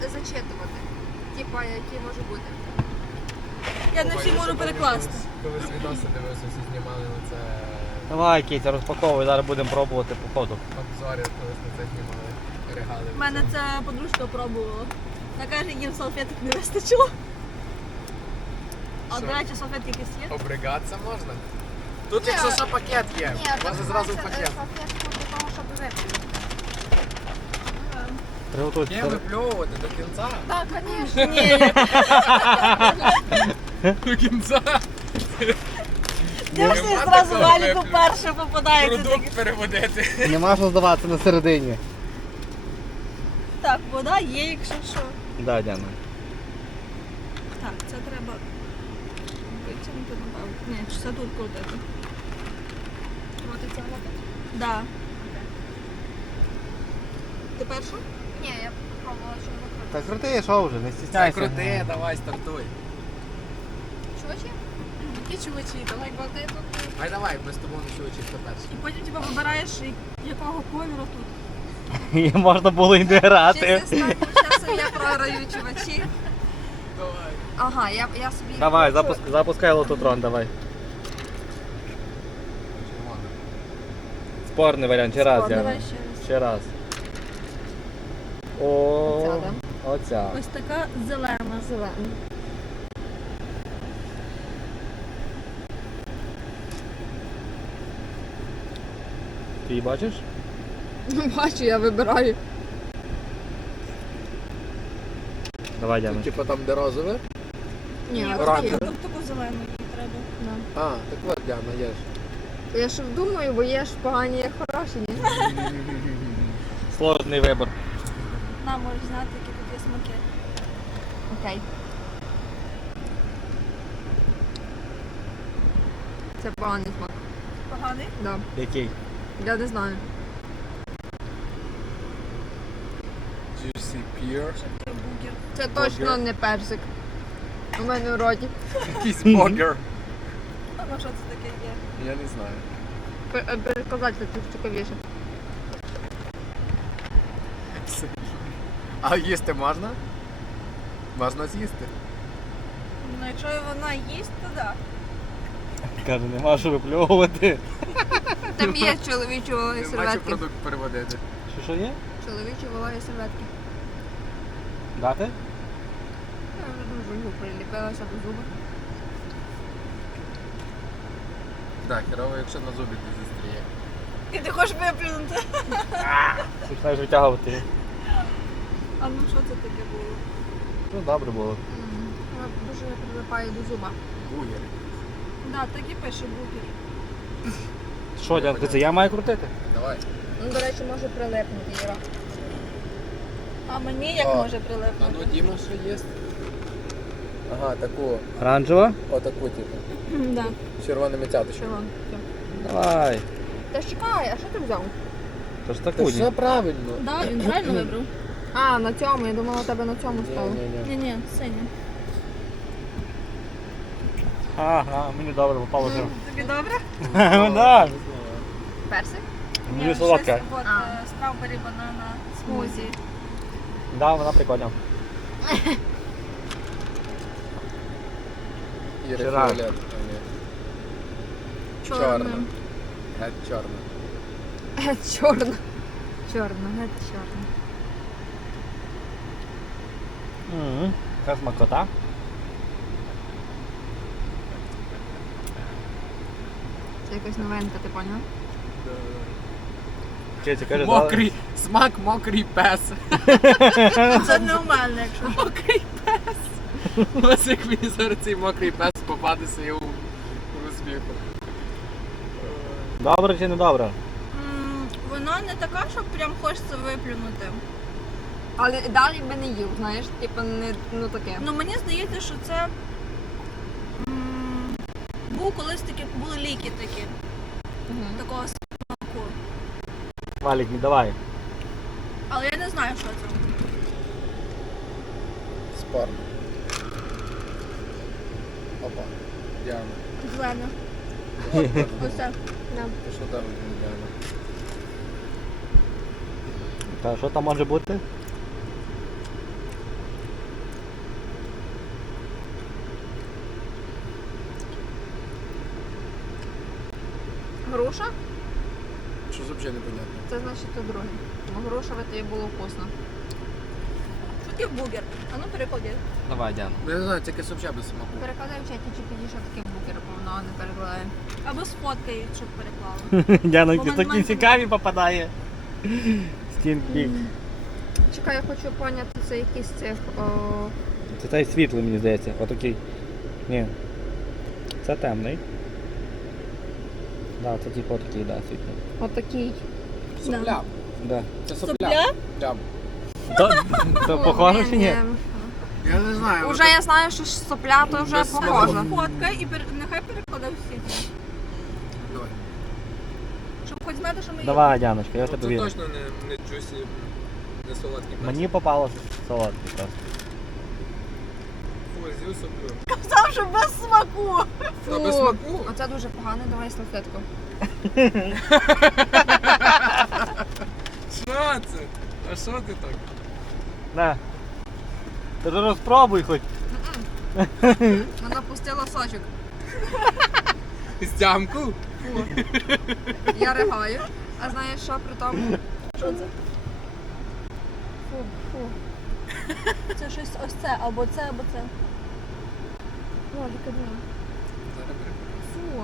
буде зачитувати. Типа, які може бути. Я не всі можу перекласти. Колись відоси дивився, всі знімали на це Давай, Кітя, розпаковуй, зараз будемо пробувати по ходу. обзорі, колись на це знімали. Регали. У мене це подружка пробувала. Вона каже, їм салфеток не вистачило. А, Що? до речі, салфетки якісь є? Обригатися можна? Тут Ні. якщо що пакет є, може зразу в пакет. Салфетку для того, щоб випити. Приготуйте. Ні, випльовувати до кінця. Так, звісно. Ні, До кінця. дивишся, Нема зразу такого валіку виплю. перше попадається. Продукт переводити. Нема що здаватися на середині. Так, вода є, якщо що. Да, Діана. Так, це треба витягнути, напевно. Ні, чи це тут крутити? Крутиться глотати? Да. Ти перша? Ні, я пробувала, що не крутити. Та крути, що вже, не стісняйся. Крути, давай, стартуй. Чувачі? Які чувачі? Давай гвалти тут. Ай давай, ми з тобою не чули, хто перший. І потім типу, вибираєш, якого кольору тут. І можна було і не грати. Часом я програю, чувачі. Давай. Ага, я собі... Давай, запускай лототрон, давай. Червона. Спорний варіант, ще раз, Діана. Давай ще раз. Ще раз. О, Оця, да? оця. Ось така зелена. Зелена. Ти її бачиш? Бачу, я вибираю. Давай, Діана. Типу там де розове? Ні, Ні, оранжеве. таку зелену їй треба. Да. А, так от Діана, є ж. Я ж думаю, бо є ж погані, як хороші, ні? Сложний вибір. На, можеш знати, які тут є смаки. Окей. Це поганий смак. Поганий? Да. Який? Я не знаю. Juicy pear. Це бугер. Це точно не персик. У мене в роті. Якийсь богер. А ну що це таке є? Я не знаю. Переказати це цікавіше. А їсти можна? Можна з'їсти. Ну, якщо вона їсть, то да. Каже, нема що випльовувати. Там є чоловічі вологі Не бачу серветки. продукт переводити. Що є? Чоловічі вологі серветки. Дати? Я вже дуже жугу приліпилася до зуба. Так, херово, якщо на зубі не зустріє. І ти хочеш виплюнути. Ти починаєш витягувати. А ну що це таке було? Ну, добре було. Вона дуже прилипає до зуба. Бугер. Да, так і пише бугер. Що, Діана, це я маю крутити? Давай. Ну, до речі, може прилипнути, Іра. А мені як О, може А ну прилипнути? Діма що є? Ага, таку. Оранжева? Отаку, типу. Да. З червоними цяточками. Червон. Давай. Та ж чекай, а що ти взяв? То ж Та таку все правильно. Да, він правильно вибрав? А, на цьому, я думала, у тебе на цьому стало. Ні-ні-ні. Ні-ні, синя. Ага, мені добре попало вже. Тобі добре? Ну да. Персик? Мені солодке. Щось, от, стrawberry, банана, смузі. Да, вона прикольна. Іри Ще раз. фіолет. Чорна. Чорна. Геть чорна. Чорно. Чорно, геть чорно. Яка смакота. Це якась новинка, ти поняла? Киця каже, Мокрий, смак мокрий пес. Це нормально, якщо що. Мокрий пес. Ось як мені зараз цей мокрий пес попадеться я у сміху. Добре чи не добре? Вона не така, що прям хочеться виплюнути. Але далі би не їв, знаєш, типу не ну таке. Ну мені здається, що це був колись такі, були ліки такі, такого смаку. Валік, не давай. Але я не знаю, що це. Спорно. Опа. Діана. Зелена. Ось це. Ти що там, Діана? Та що там може бути? груша? Що взагалі непонятно. Це значить то друге. Ну, грушеве тобі було вкусно. Що ти в бургер? А ну переклади. Давай, Діана. Ну, я не знаю, тільки взагалі без смаку. Перекладай в чаті, чи підійшов таким букером, бо вона не перекладає. Або сфоткай, щоб переклала. Діана, Бо ти мен- такі мен- цікаві попадає. Стінки. Чекай, я хочу поняти, це якийсь цих... Це той світлий, мені здається. Отакий. Ні. Це темний. Да, це типу отакий, да, світлий. Отакий. Сопля. Да. Це сопля. Сопля? Прям. То похоже чи ні? Я не знаю. Уже я знаю, що сопля, то вже Без похоже. смаку. Фоткай і нехай перекладе всі. Давай. Щоб хоч знати, що ми Давай, Діаночка, я в тебе Це вірю. точно не джусі, не солодкий пес. Мені попалося солодкий просто. Фу, з'їв соплю. казав, що без смаку. Та без смаку. Оце дуже погано, давай салфетку. Що це? А що ти так? На. Ти ж розпробуй хоч. Вона пустила сочок. З дямку? Фу. Я ригаю. А знаєш що при тому? Що це? Фу, фу. Це щось ось це, або це, або це. Лоліка, ні. Зараз перепрошую. Фу.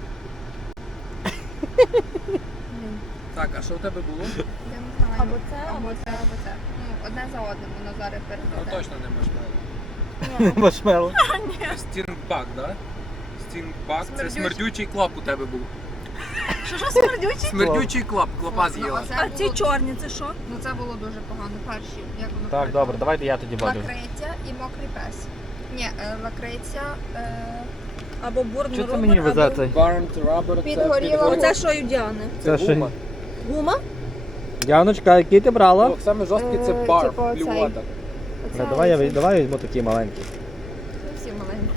Блін, Так, а що в тебе було? я не знаю. Або це, або це. або це. Ну, одне за одним воно зараз Ну перекладає. точно не маршмеллоу. Маршмеллоу. Стінгбак, да? Стінгбак, це Смердючий. смердючий клоп у тебе був. Що смердючий? Смердючий клоп, клопа Ну, з'їла. оце А ці було- чорні, це що? Ну це було дуже погано. Перші. Як воно Так, перекладає? добре, давайте я тоді буду. Лакриця і мокрий пес. Ні, лакриця. Або бурн Що це мені везе цей? Burnt rubber, Підгоріла. Оце що у Діани? Це Це що? гума. Гума? Діаночка, який ти брала? О, саме жорсткий це Типу барф, оцей. блювота. Давай візьму такий маленький. Ну, всі маленькі.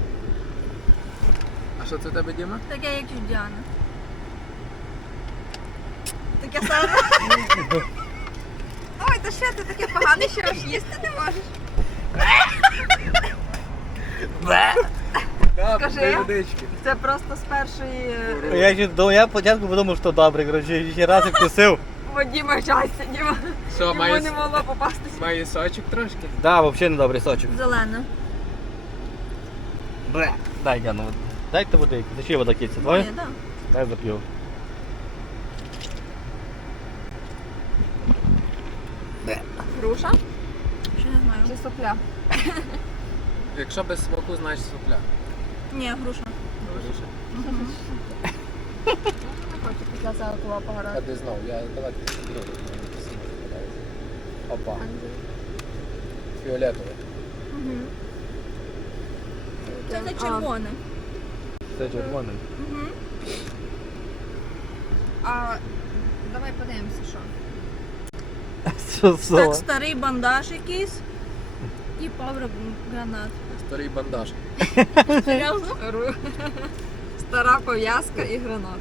А що це у тебе, Діма? Таке, як у Діани. Таке саме. Ой, та що ти таке погане, що аж їсти не можеш? Да, Скажи. дай водички. Це просто з першої Я спочатку подумав, що добре, коротше, ще раз як кусив. Вадима щастя, Діма. Що, Йому має, не могло попастися. має сочок трошки? Да, взагалі не добрий сочок. Зелена. Бре. Дай, Діана, дайте води. Це ще вода киця, твоя? Ні, да. Дай зап'ю. Груша Ще не знаю. чи сопля? Якщо без смаку, значить сопля. Ні, груша. Не хочу після цього кова А пограти. де знов? Я давайте Опа, фіолетове. Угу. Це не А, червоне. Це червоний. Угу. А давай подивимося, що. Що Так, старий бандаж якийсь. І павер гранат. Старий бандаж. Серйозно? Стара пов'язка і гранат.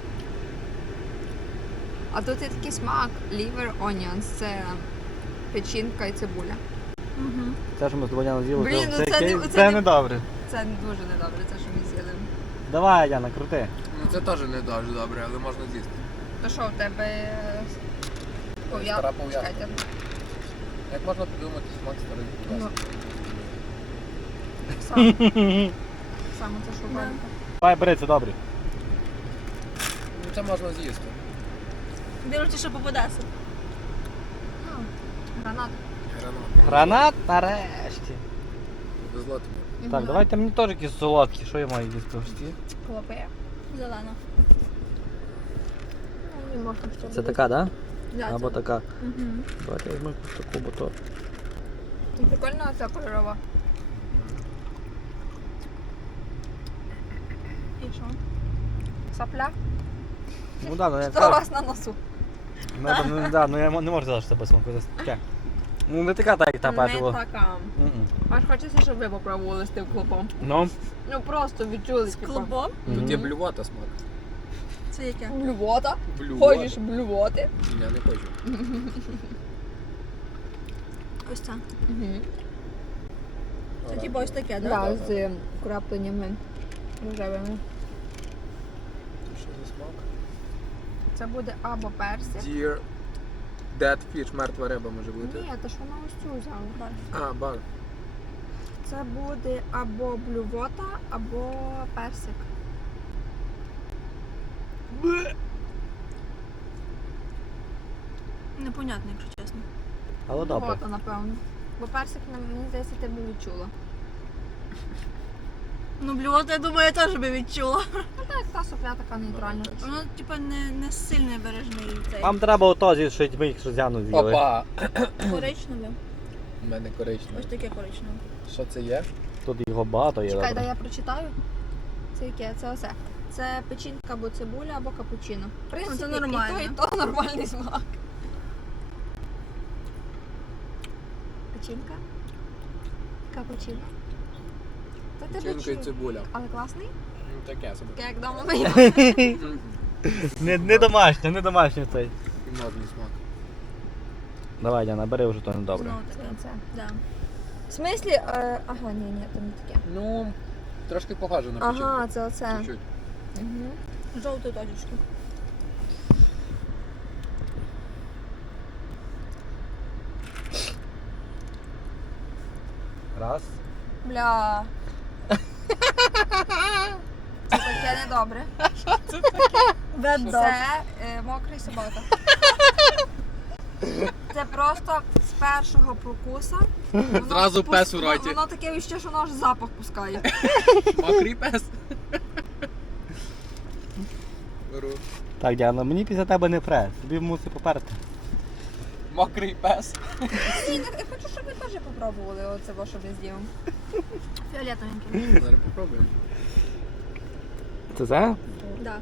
А тут є такий смак liver onions, це печінка і цибуля. Угу. Це, що ми з тобою з'їли, Блін, ну це не- це не добре. Це дуже недобре, це що ми з'їли. Давай, Яна, крути. Ну це теж не дуже добре, але можна з'їсти. То що, в тебе Стара пов'язка. Чекайте. Як можна придумати смак старий Ну, пов'язки? саме це що Да. робити. Давай, бери, це добре. Ну це можна з'їсти. Дивлячись, що попадеться. Ну, гранат. Гранат. Гранат нарешті. Повезло тобі. Так, давайте мені теж якісь солодкі. Що я маю їсти? Ось ці? Клопи. Зелена. Не можна ще Це така, да? Да, Або це- така. Угу. Давайте я візьму якусь таку, бо то. Ну, прикольно ця кольорова. І що? Сапля. Ну да, ну я Що у вас на носу? ну я не можу сказати, що це без смаку. Це таке. Ну не така, так, як та перша Не була. така. М-м. Аж хочеться, щоб ви попробували з тим клопом. Ну. Ну просто відчули, З типу. клубом? Тут є Мгм. блювота смак. Це яке? Блювота. Блювота? Хочеш блювоти? Я не хочу. Ось це. Угу. Це типу ось таке, да? Да, з крапленнями рожевими. Що за смак? Це буде або персик. Dear Dead Fish, мертва риба може бути. Ні, то ж вона ось цю взяла. А, бар. Це буде або блювота, або персик. Непонятно, якщо чесно. Але добре. Блювота, напевно. Бо персик, мені здається, ти б відчула. Ну, блювота, я думаю, я теж би відчула. Ну так, та сопля така нейтральна. Воно, типа, не сильний виражений цей. Вам треба ото, що ми їх з Яну з'їли. Опа! Коричневе. У мене коричневий. Ось таке коричневе. Що це є? Тут його багато є. Чекай, добре. дай я прочитаю. Це яке? Це оце. Це печінка або цибуля, або капучино. В принципі, це нормально. І то нормальний смак. Печінка. Капучино. Та ти Печінка і чув. цибуля. Але класний? Ну таке собі. Таке як дома мені. Не домашнє, не домашнє цей. Кімнатний смак. Давай, Яна, бери вже то недобре. Знову таке. Це. Да. В смислі, ага, ні, це не таке. Ну, трошки похоже на печінку. Ага, це оце. Чуть-чуть. Угу. Жовтий точечки. Раз. Бля. Це таке недобре. Це мокрий собака. Це просто з першого прокуса. воно Зразу пес у роті. Воно таке відчуття, що воно аж запах пускає. Мокрий пес. Беру. Так, Діана, мені після тебе не прес. Тобі мусить поперти. Мокрий пес. Я хочу, щоб ви теж попробували оце, що ми з'їмо. Фіолетовенький. Зараз попробуємо. Це це? Да.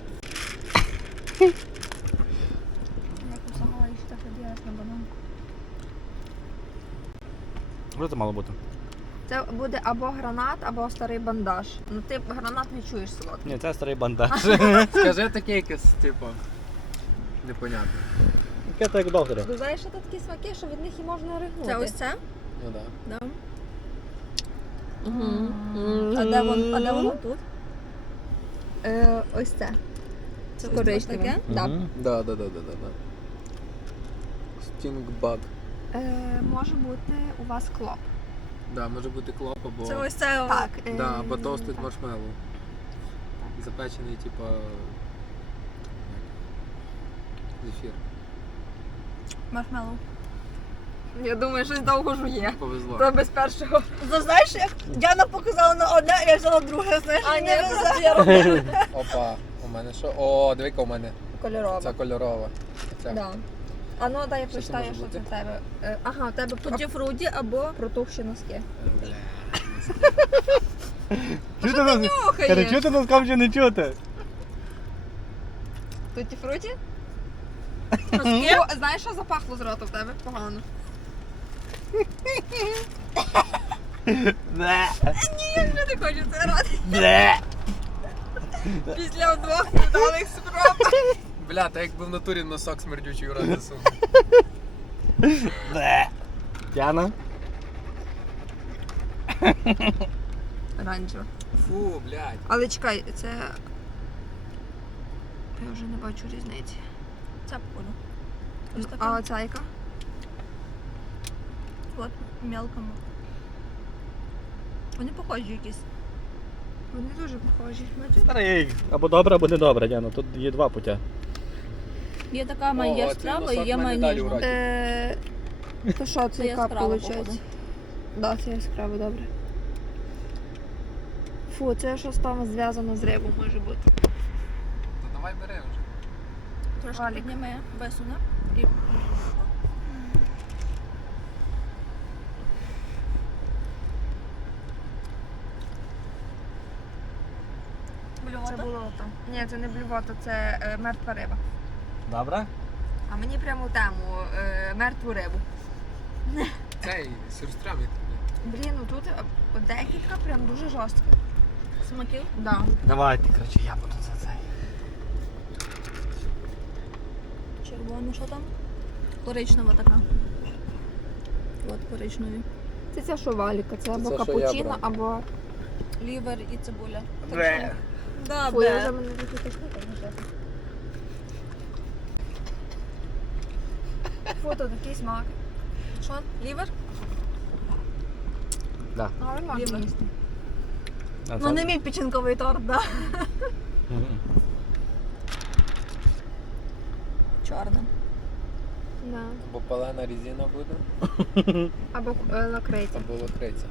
Як усагала ще так ходила на бананку. Що це мало бути? Це буде або гранат, або старий бандаж. Ну ти гранат відчуєш солодкий. Ні, це старий бандаж. Скажи таке якесь, типу, непонятне. Яке то як доктора. Ти знаєш, що це такі смаки, що від них і можна ригнути. Це ось це? Ну так. Да. Угу. А де воно тут? Ось це. Це коричневе. таке? Да. Да. Стінгбаг. Може бути у вас клоп. Да, може бути клоп або... Це ось це. Так. Да, або тостед так. маршмеллоу. Запечений, типа... Зефір. Маршмеллоу. Я думаю, щось довго жує. Повезло. То без першого. Знаєш, як Діана показала на одне, я взяла друге, знаєш, А, ні, не просто везе. Опа, у мене що? О, диви-ка у мене. Кольорова. Ця кольорова. Ця. Да. А ну дай я Що це прочитаю, може що це бути? в тебе. Ага, у тебе Туті фруті або протухші носки. Бля. Чути нас? Нюхає. Чути нас чи не чути? Туті фруті? носки. О, знаєш, що запахло з рота в тебе? Погано. Бе. Я вже не хочу це грати. Бе. Після двох невдалих спроб. Бля, та якби в натурі носок смердючий у рот засунув. Бе. Діана? Оранжево. Фу, блядь. Але чекай, це. Я вже не бачу різниці. Це походу. Ось А така. оця яка? От, мелкому. Вони похожі якісь. Вони дуже похожі. Старий. Або добре, або не добре, Діана. Тут є два пуття. Є така має О, цей яскрава і носок є в мене має далі у ніжна. роті. То що, це яка яскрава, виходить? походу. Да, це яскраво, добре. Фу, це щось там зв'язано з рибою може бути. То давай бери вже. Трошки Валік. підніме весуне. І... Це болото. Ні, це не блювота, це мертва риба. Добре? А мені прямо тему мертву рибу. Цей сюрстрам як тобі. Блін, ну тут декілька прям дуже жорстких. Смаків? Да. Давайте, коротше, я буду за цей. Червона, що там? Коричнева така. От коричневі. Це ця шоваліка, це або Це, що я капучино, брав. або. Лівер і цибуля. Бе. Да, Фу, я бе. вже мене дуже таке. Фото такий смак. Що? Лівер? Да. Але можна Лівер. їсти. А Ну це- не мій печінковий торт, да. Мгм. Чорна. Да. Або палена резина буде, Або лакриця. або лакриця.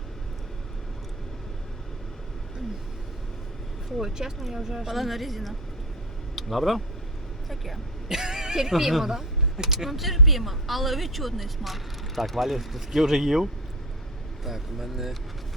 Фу, чесно, я вже аж Палена резина. Добре? Таке. терпімо, так? Ну терпімо, але відчутний смак. Так, Валі, ти такі вже їв. Так, у мене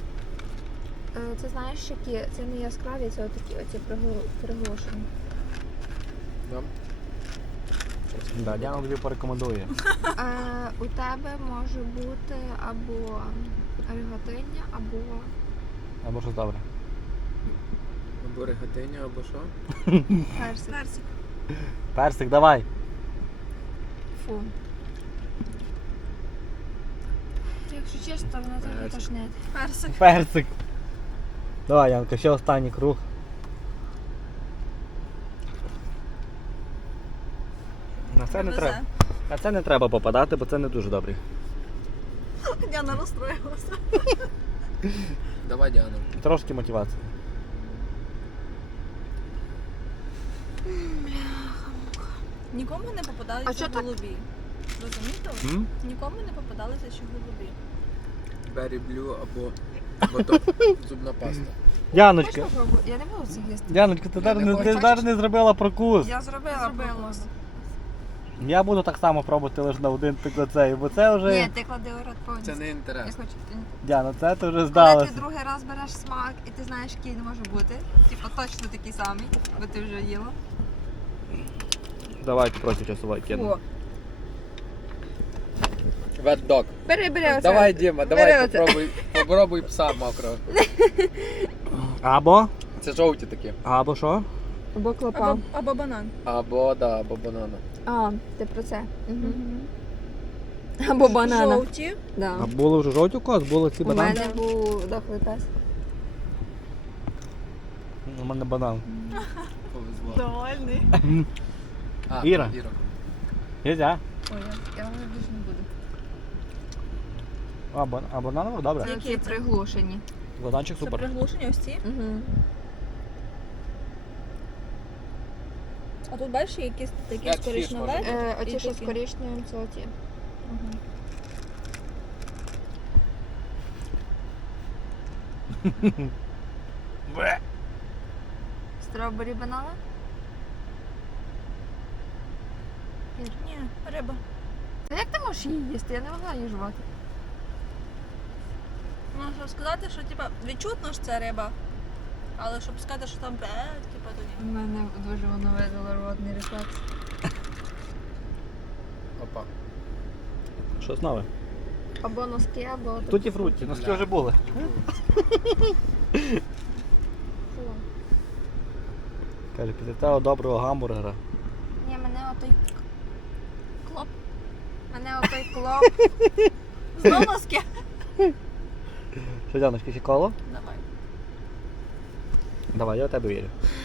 Це знаєш, які це не яскраві, це отакі оці приглушені. дам. Да, Діана тобі порекомендує. У тебе може бути або риготиння, або Або щось добре. Або ригатиня, або що? персик. Персик. Персик, давай. Фу. Якщо чесно, то воно трохи тошнить. Персик. Персик. Давай, Янка, ще останній круг. На це не треба попадати, бо це не дуже добре. Діана розстроїлася. Давай, Діана. Трошки мотивації. Нікому не А попадалися що так? голубі. Розумієте? М? Нікому не попадалися ще голубі. Berry Blue або то зубна паста. Яночка, Хочеш попробувати? Я не буду це їсти. Яночка, ти Я не навіть хочу. навіть не зробила прокус. Я зробила Зробила. прокус. Я буду так само пробувати лише на один тик цей, бо це вже... Ні, ти клади у рот повністю. Це не Я інтересно. хочу. Діана, це ти вже Коли здалася. ти другий раз береш смак і ти знаєш, який він може бути, типу точно такий самий, бо ти вже їла. Давайте проти часової кину. О, Wet dog. бери оце. Давай, Діма, Бери давай оце. попробуй пса мокрого. Або? Це жовті такі. Або що? Або клопа. Або банан. Або банана. А, ти про це. Угу. Або банана. Жовті. Да. А були вже жовті у когось? Були ці У банани? мене був дохлий пес. У мене банан. Повезло. Довольний. А, Іра. Іра. Єдя. Ой, я вже більше не буду. А бананово? Добре. Це Які які це? приглушені. Бананчик Це супер. приглушені ось ці. Угу. А тут бачиш якісь такі Catfish, коричневі. може Оці, що з такі. коричневим, це оті. Стробері банана? Ні, риба. Та як ти можеш її їсти? Я не могла її жувати. Можна сказати, що типа відчутно ж це риба. Але щоб сказати, що там типа то У ні. мене дуже воно видало ротний рефлекс. Опа. Щось нове. Або носки, або... Туті фруті, носки вже були. Фу. Каже, після того доброго гамбургера. Ні, мене отой... Клоп. Мене отой клоп. Знову носки. Що, Дяночка, ще коло? Давай. Давай, я в тебе вірю.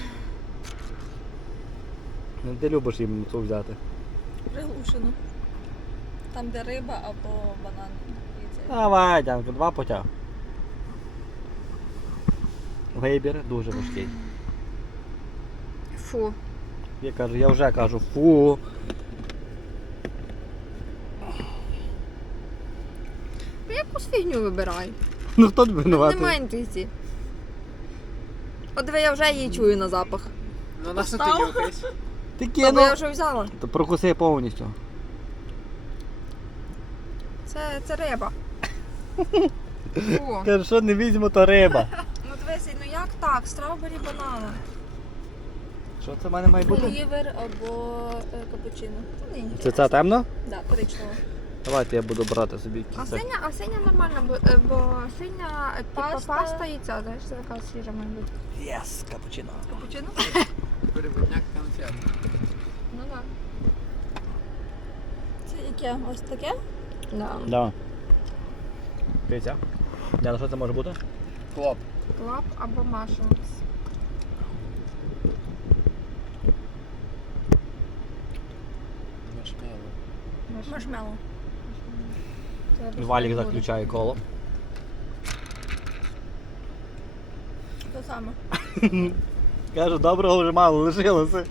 Ну, ти любиш їм цю взяти. Приглушено. Там, де риба або банан. І це. Давай, Дянка, 2 потяг. Вибір дуже важкий. Фу. Я вже кажу фу. Я якусь фігню вибираю. Ну хто тобі винуватий? Немає інтуїції. От диви, я вже її чую на запах. Ну на що ти Постав. нюхаєш? Ти Тобто я кинув. вже взяла. То прокуси повністю. Це риба. Фу. Каже, що не візьму, то риба. Ну дивись, ну як так? Стrawberry банана. Що це в мене має бути? Лівер або капучино. Це темно? Да, коричнево. Давайте я буду брати собі А кисек. синя нормально, бо синя типа паста і ця, знаєш, це така свіжа має бути. Єс, капучино. Капучино? Переводняк конфет. Ну так. Це яке? Ось таке? Да. Да. Дивіться. Діана, що це може бути? Клоп. Клап або машинс. Маршмеллоу. Маршмеллоу. Валік заключає коло. Те саме. Кажу, доброго вже мало лишилося.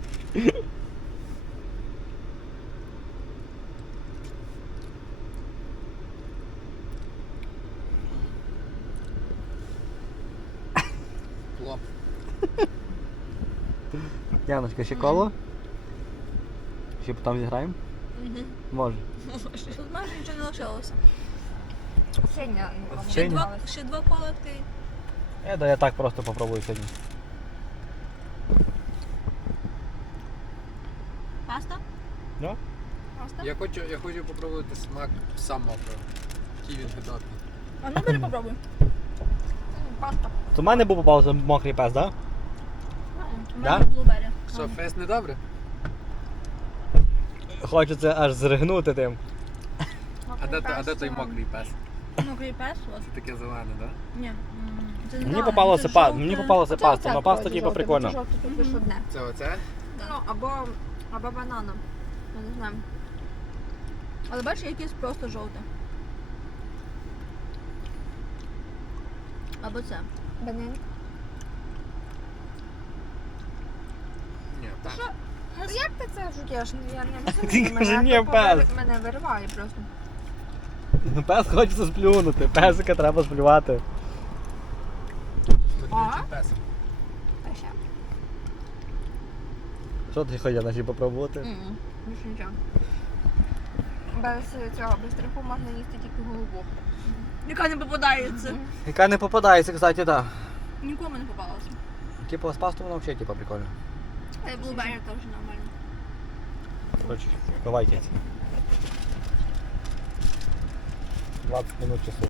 Хлоп. Яночка, ще коло? Ще потім зіграємо? Може. Тут майже нічого не лишилося. Сеня. Ще ні. Ще два кола такий. Я так просто попробую сьогодні. Паста? Да? Паста? Я хочу попробувати смак сам мокрого. Який він гидотний. А ну бери попробуй. Паста. То в мене був попався мокрий пес, так? У Да? мене блубері. Що, фест не добре? Да? Хочеться аж зригнути тим. А де той мокрий пес? Мокрий пес, от. Це таке зелене, так? Ні. Це не Мені зелене, попалося це па... жовте. Мені попалося Оце паста, але паста вроді типу жовте, прикольна. бо це жовте, тут лише одне. Це оце? Ну, або бананом. Я не знаю. Але бачиш, якесь просто жовте. Або це. Банан. Ні, так. Що? Ну як ти це жуєш? Я не Ти розумію. кажи, Мене ні, то пес. мене вириває просто. Пес хочеться сплюнути, песика треба сплювати. Медведчий пес. А ще? Що ти хотів наші попробувати? Більше нічого. Без цього, без страху можна їсти тільки голубок. Яка не попадається. Яка не попадається, кстати, так. Нікому не попалося. Типу з пастою воно взагалі типу, прикольно. Та й блубері теж нормально. Коротше, давай кець. 20 минут часу.